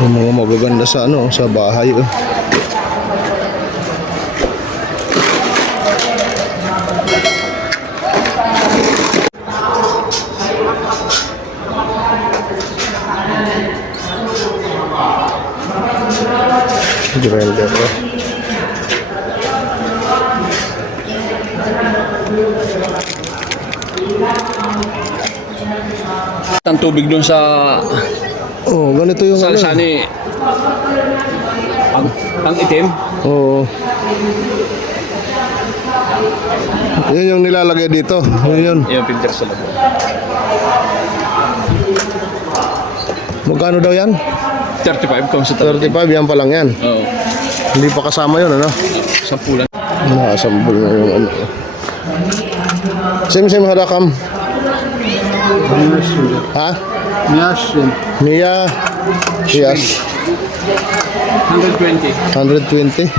Yung mga magaganda sa ano, sa bahay. Oh. Grinder. Oh. Ang tubig doon sa Oh, ganito yung sa ano. sani. Ang, ang itim. Oo. Yan yung nilalagay dito. Yun yun. Yung filter sa loob. Magkano daw yan? 35 kung sa 35, yan pa lang yan. Oo. Hindi pa kasama yun, ano? Sampulan. Nakasambol na yung ano. Sim sim harakam. Ha? Yasin. Mia. Yes. 120. 120.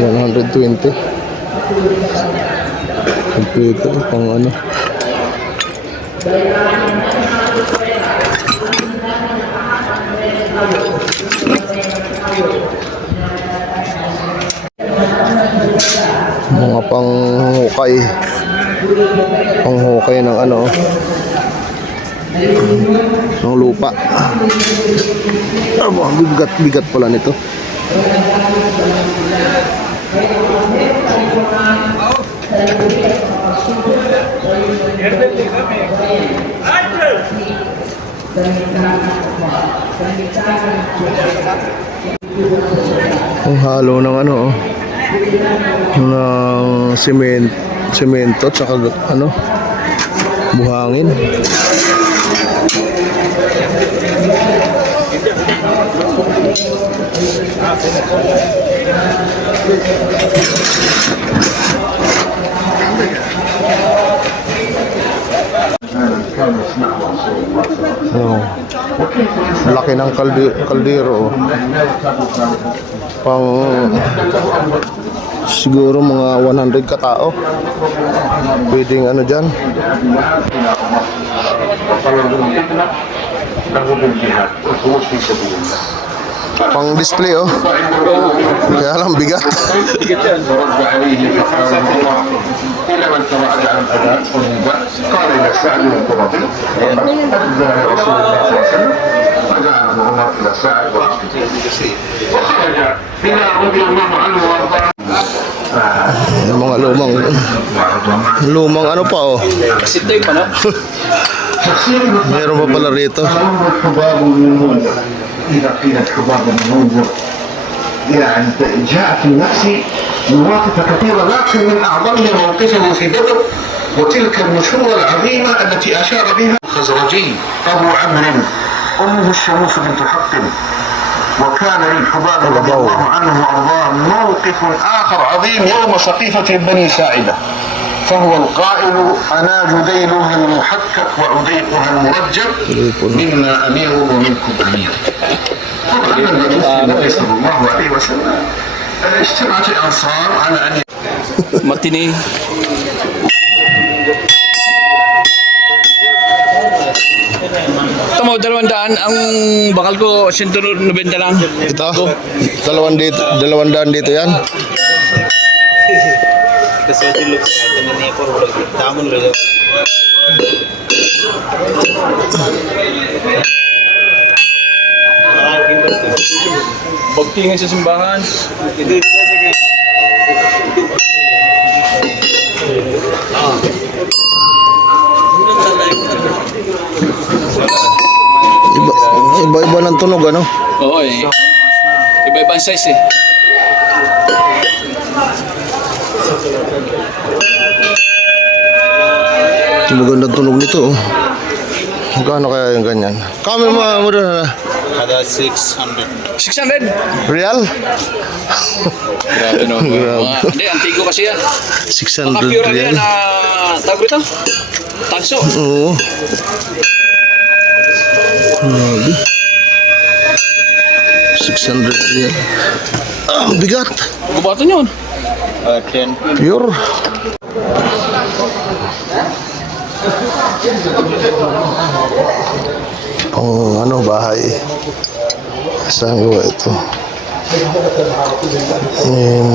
120. Kompleto pang ano. Mga panghukay. Panghukay ng ano. Ng lupa. Aba, bigat-bigat pala nito. Ang halo ng ano, oh. ng cement, semento at saka ano, buhangin. Oh. Laki ng kaldi kaldero. oh. Pang siguro mga 100 katao. Pwedeng ano dyan. Pang display oh. Kaya lang bigat. ورد عليه فقال الله إلى من ترعد عن أداء والبأس قال إلى سعد بن قرظي أدى رسول الله صلى الله عليه وسلم فجعله عمر إلى سعد وخرج إلى رضي الله عنه Yung mga lumang lumang ano pa oh. Kasi tape ano? Meron pa pala rito. حباب من منذر إذا قيلت حباب من منذر يعني جاء في النفس مواقف كثيرة لكن من أعظم موقفه في بدر وتلك النشوة العظيمة التي أشار بها الخزرجي أبو عمرو أمه الشموس بنت حق وكان للحباب رضي الله عنه وأرضاه موقف آخر عظيم يوم سقيفة بني ساعدة فهو القائل أنا جديلها المحكك وعديقها المرجب منا أمير ومنكم أمير طبعا النبي صلى الله عليه وسلم اجتمعت الأنصار على أن Matini. Mo, dalawang daan. Ang bakal ko, 190 lang. Ito. Dalawang dito, dalawang daan dito yan. Pagtingin sa simbahan. Iba, iba-iba ng tunog ano. Oo eh. Iba-iba ang size eh. Magandang tunog nito oh. Magkano kaya yung ganyan? Kami mo mo na. Ada 600. 600? Real? Grabe no. Grabe. Mga, hindi, antigo kasi yan. 600 Mga pure ano yan real. na, tawag ito? Tanso. Oo. Grabe. 600 real. Ah, ang bigat. Gubato yun. Uh, 10. Pure. Pang ano, bahay. Saan gawa ito? Um,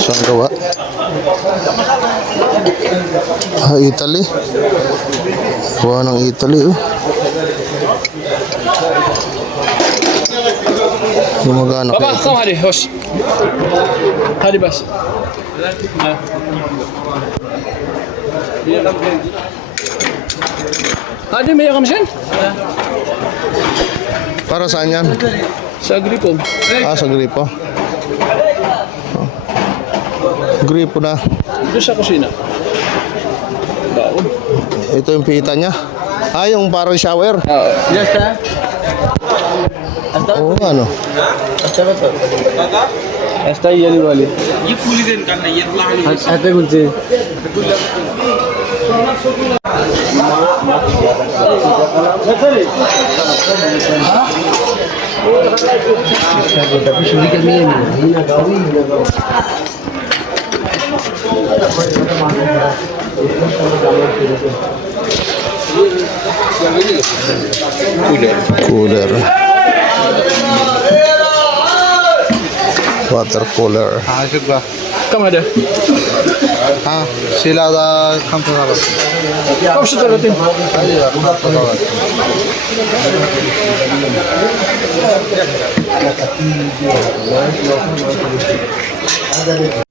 saan gawa? Ah, Italy. Gawa ng Italy, oh. Gumagana Baba, kaya ito. kom hadi, hoş. Hadi bas. Hadi, may ka sen? Para saan yan? Sa gripom. Ah, sa gripo. Oh. Gripo na. Doon sa kusina. Baon. Ito yung pita niya. Ah, yung parang shower. Ah, yes, ha? Oo, ano. Esta yeli wali. Ate kunci. Cooler. Water cooler. हाँ Shukla Kam hadi. हाँ शिला दा कम थोड़ा बस Kom şu tarafın.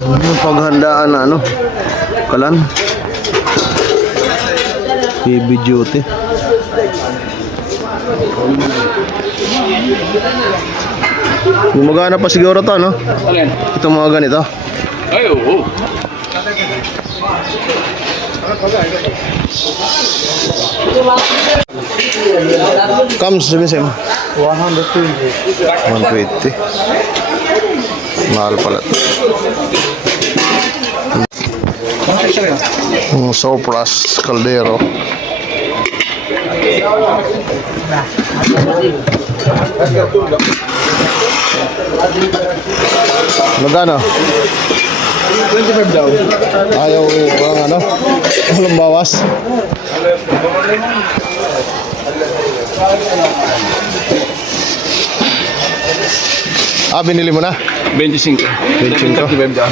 Yung paghandaan na ano, kalan. Heavy duty. Gumagana pa siguro to, no? Alin? Itong mga ganito. Ay, oo. Comes, sumisim. 120 120. Mahal pala. Yung Sopras Caldero. Magkano? 25 daw. Ayaw, walang ano? Walang bawas. Ah, binili mo na? 25. 25. 25 daw.